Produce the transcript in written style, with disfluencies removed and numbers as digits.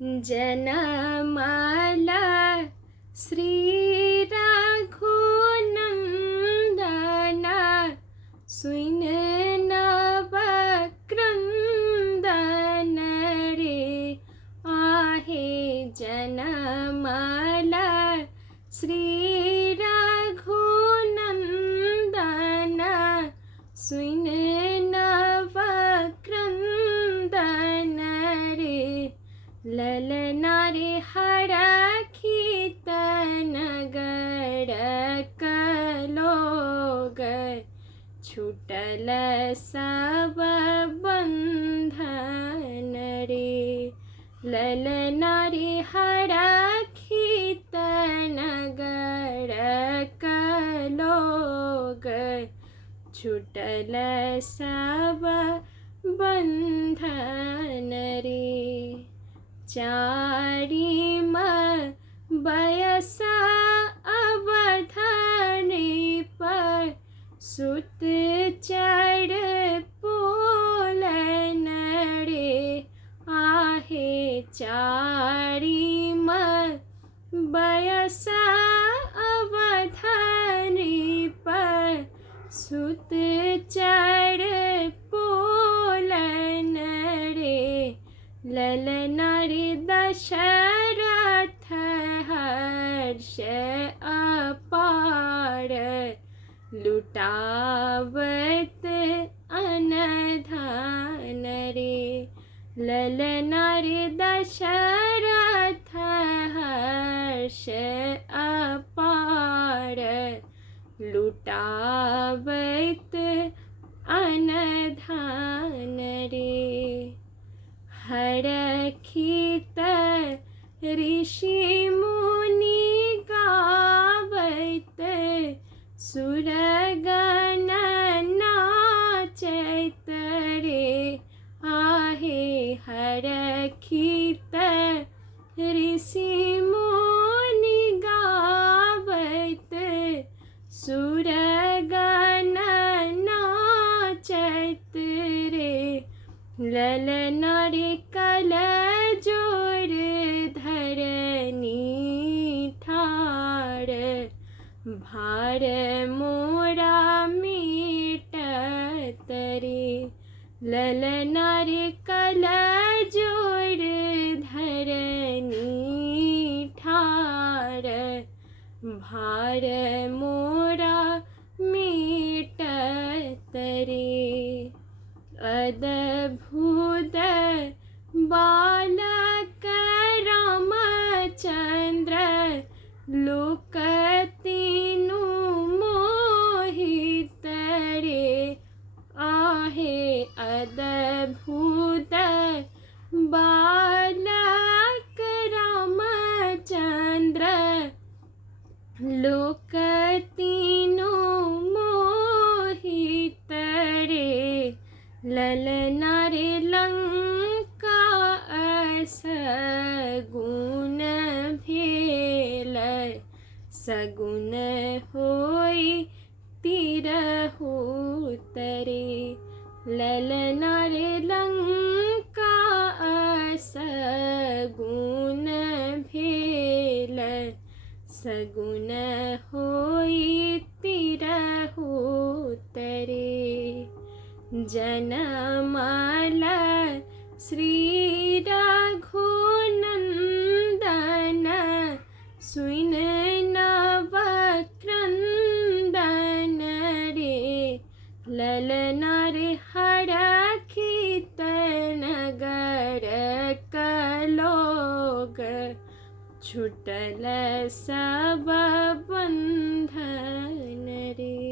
जनमाला श्री रघुनंदन सुन नवक्रंदन रे आहे जनमाला श्री रघुनंदन सुन नवक्रंदन रे ललना रे हरखित नगर कलोग छूटल सब बंधन रे ललना रे हरखित नगर कलोग छूटल सब बंधन रे चारिम बयस अवधनि पर सुत चढ़ पोलन रे आहे चारिम बयस अवधनि पर सुत चढ़ पोलन रे ललना रे दशरथ हर्ष अपार लुटावत अनधन रे ललना रे दशरथ हर्ष अपार लुटावत अनधन रे हरखित ऋषि मुनि गावत सुरगण नाचत रे आहे हरखित ऋषि मुनि गावत सुरगण नाचत रे ललना रे कल जोर धरनी ठार भार मोरा मिटत रे ललना रे कल जोर धरनी ठार भार मोरा मिटत रे अद्भुत बालक रामचंद्र लोक तीनु मोहित रे आहे अद्भुत बालक रामचंद्र लोक तीनु मोहित रे ललना रे लंका असगुन भेल सगुन होई तिरहुत रे ललना रे लंका असगुन भेल सगुन होई तिरहुत रे जनमाला श्री रघुनंदन सुन नवक्रंदन रे ललना रे हरखित नगर कलोग छूटल सब बंधन रे।